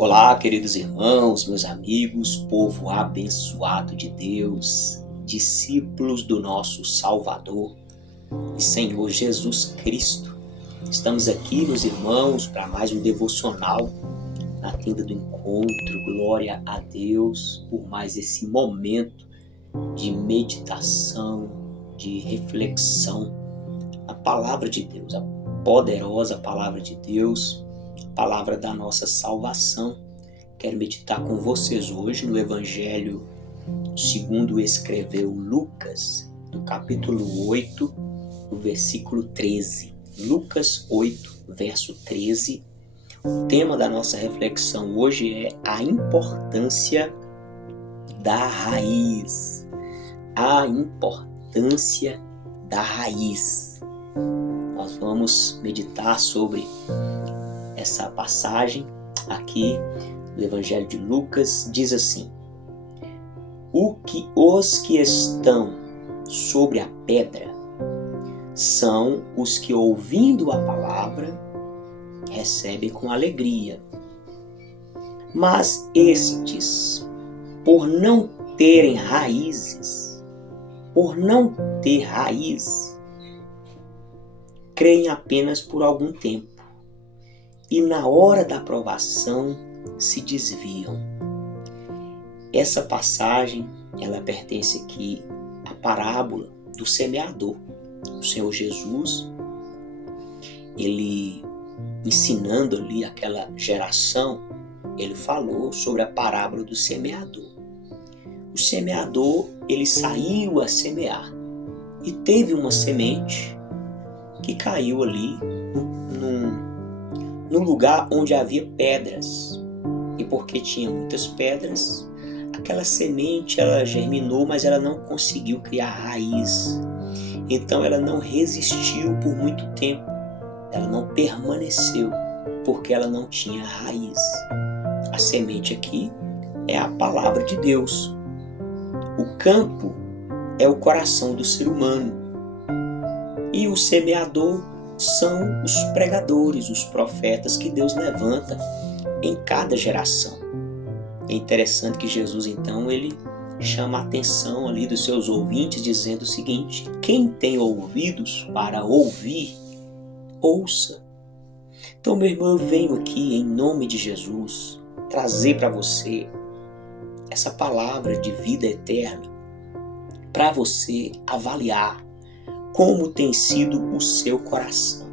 Olá, queridos irmãos, meus amigos, povo abençoado de Deus, discípulos do nosso Salvador e Senhor Jesus Cristo. Estamos aqui, meus irmãos, para mais um devocional na tenda do encontro. Glória a Deus por mais esse momento de meditação, de reflexão. A palavra de Deus, a poderosa palavra de Deus, a palavra da nossa salvação. Quero meditar com vocês hoje no Evangelho segundo escreveu Lucas, do capítulo 8, do versículo 13. Lucas 8, verso 13. O tema da nossa reflexão hoje é a importância da raiz. A importância da raiz. Nós vamos meditar sobre essa passagem aqui do Evangelho de Lucas. Diz assim: os que estão sobre a pedra são os que, ouvindo a palavra, recebem com alegria. Mas estes, por não terem raízes, por não ter raiz, creem apenas por algum tempo e na hora da provação se desviam. Essa passagem, ela pertence aqui à parábola do semeador. O Senhor Jesus, ele ensinando ali aquela geração, ele falou sobre a parábola do semeador. O semeador, ele saiu a semear e teve uma semente que caiu ali num lugar onde havia pedras. E porque tinha muitas pedras, aquela semente ela germinou, mas ela não conseguiu criar raiz. Então ela não resistiu por muito tempo. Ela não permaneceu porque ela não tinha raiz. A semente aqui é a palavra de Deus. O campo é o coração do ser humano. E o semeador são os pregadores, os profetas que Deus levanta em cada geração. É interessante que Jesus, então, ele chama a atenção ali dos seus ouvintes, dizendo o seguinte: quem tem ouvidos para ouvir, ouça. Então, meu irmão, eu venho aqui, em nome de Jesus, trazer para você essa palavra de vida eterna, para você avaliar como tem sido o seu coração,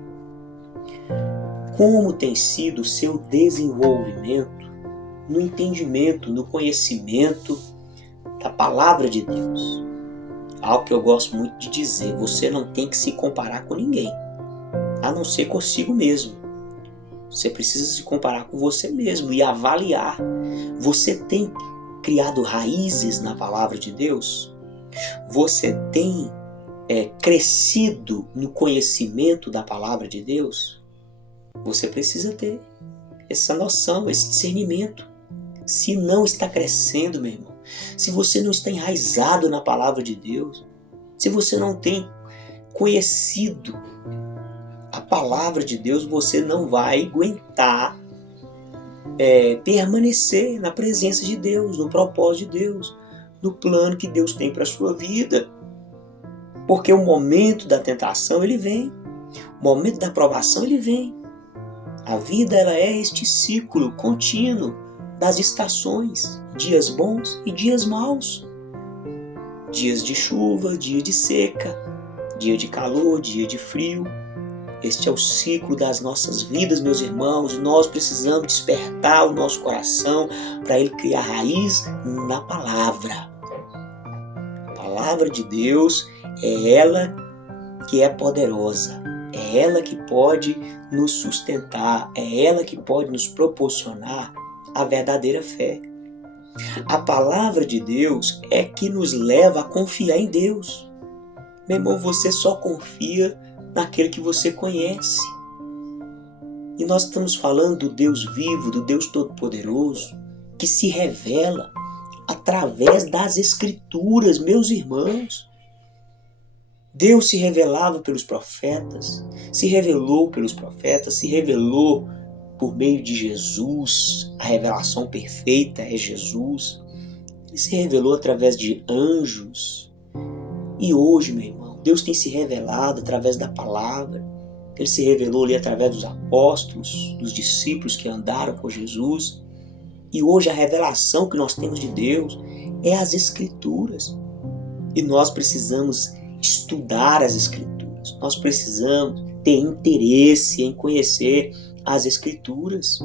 como tem sido o seu desenvolvimento no entendimento, no conhecimento da palavra de Deus. Algo que eu gosto muito de dizer: você não tem que se comparar com ninguém, a não ser consigo mesmo. Você precisa se comparar com você mesmo e avaliar. Você tem criado raízes na palavra de Deus? Você tem crescido no conhecimento da palavra de Deus? Você precisa ter essa noção, esse discernimento. Se não está crescendo, meu irmão, se você não está enraizado na palavra de Deus, se você não tem conhecido a palavra de Deus, você não vai aguentar permanecer na presença de Deus, no propósito de Deus, no plano que Deus tem para a sua vida. Porque o momento da tentação, ele vem. O momento da provação, ele vem. A vida, ela é este ciclo contínuo das estações, dias bons e dias maus. Dias de chuva, dia de seca, dia de calor, dia de frio. Este é o ciclo das nossas vidas, meus irmãos. Nós precisamos despertar o nosso coração para ele criar raiz na palavra. A palavra de Deus é ela que é poderosa. É ela que pode nos sustentar. É ela que pode nos proporcionar a verdadeira fé. A palavra de Deus é que nos leva a confiar em Deus. Meu irmão, você só confia naquele que você conhece. E nós estamos falando do Deus vivo, do Deus Todo-Poderoso, que se revela através das Escrituras, meus irmãos. Deus se revelava pelos profetas, se revelou pelos profetas, se revelou por meio de Jesus, a revelação perfeita é Jesus. Ele se revelou através de anjos. E hoje, meu irmão, Deus tem se revelado através da palavra. Ele se revelou ali através dos apóstolos, dos discípulos que andaram com Jesus. E hoje a revelação que nós temos de Deus é as Escrituras. E nós precisamos estudar as Escrituras. Nós precisamos ter interesse em conhecer as Escrituras.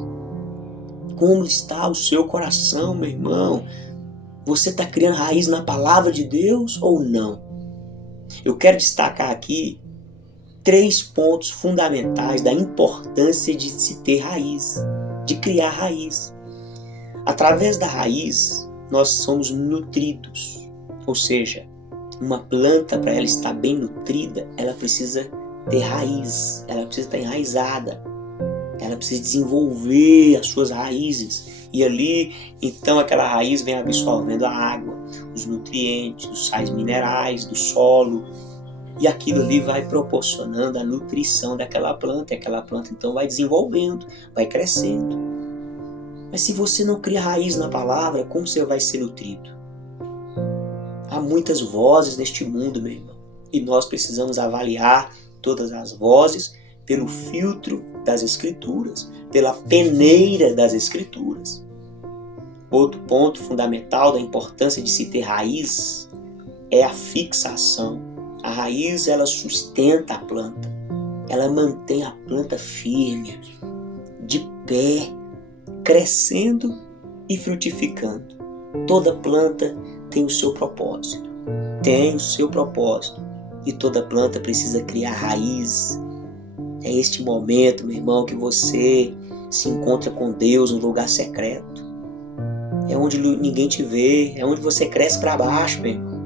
Como está o seu coração, meu irmão? Você está criando raiz na palavra de Deus ou não? Eu quero destacar aqui 3 pontos fundamentais da importância de se ter raiz, de criar raiz. Através da raiz, nós somos nutridos. Ou seja, uma planta, para ela estar bem nutrida, ela precisa ter raiz, ela precisa estar enraizada. Ela precisa desenvolver as suas raízes. E ali, então, aquela raiz vem absorvendo a água, os nutrientes, os sais minerais do solo. E aquilo ali vai proporcionando a nutrição daquela planta. E aquela planta, então, vai desenvolvendo, vai crescendo. Mas se você não cria raiz na palavra, como você vai ser nutrido? Há muitas vozes neste mundo, meu irmão. E nós precisamos avaliar todas as vozes pelo filtro das Escrituras, pela peneira das Escrituras. Outro ponto fundamental da importância de se ter raiz é a fixação. A raiz, ela sustenta a planta, ela mantém a planta firme, de pé, crescendo e frutificando. Toda planta tem o seu propósito, e toda planta precisa criar raiz. É este momento, meu irmão, que você se encontra com Deus no lugar secreto. É onde ninguém te vê, é onde você cresce para baixo, meu irmão.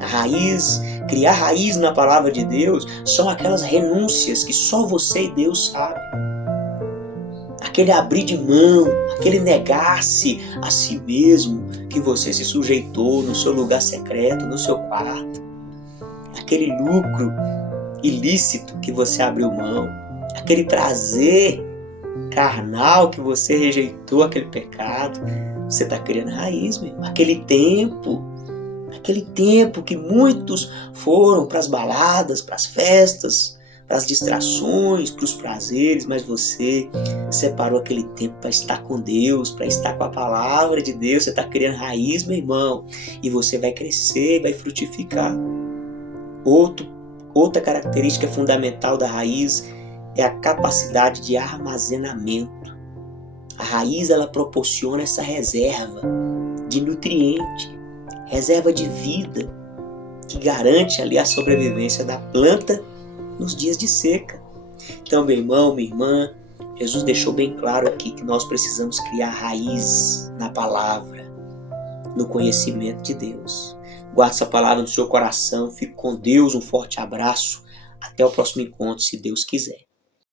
A raiz, criar raiz na palavra de Deus, são aquelas renúncias que só você e Deus sabem. Aquele abrir de mão, aquele negar-se a si mesmo que você se sujeitou no seu lugar secreto, no seu quarto. Aquele lucro ilícito que você abriu mão, aquele prazer carnal que você rejeitou, aquele pecado, você está criando raiz, meu irmão. Aquele tempo que muitos foram para as baladas, para as festas, para as distrações, para os prazeres, mas você separou aquele tempo para estar com Deus, para estar com a palavra de Deus. Você está criando raiz, meu irmão, e você vai crescer, vai frutificar. Outra característica fundamental da raiz é a capacidade de armazenamento. A raiz, ela proporciona essa reserva de nutriente, reserva de vida, que garante ali a sobrevivência da planta nos dias de seca. Então, meu irmão, minha irmã, Jesus deixou bem claro aqui que nós precisamos criar raiz na palavra, no conhecimento de Deus. Guarde essa palavra no seu coração, fique com Deus, um forte abraço, até o próximo encontro, se Deus quiser.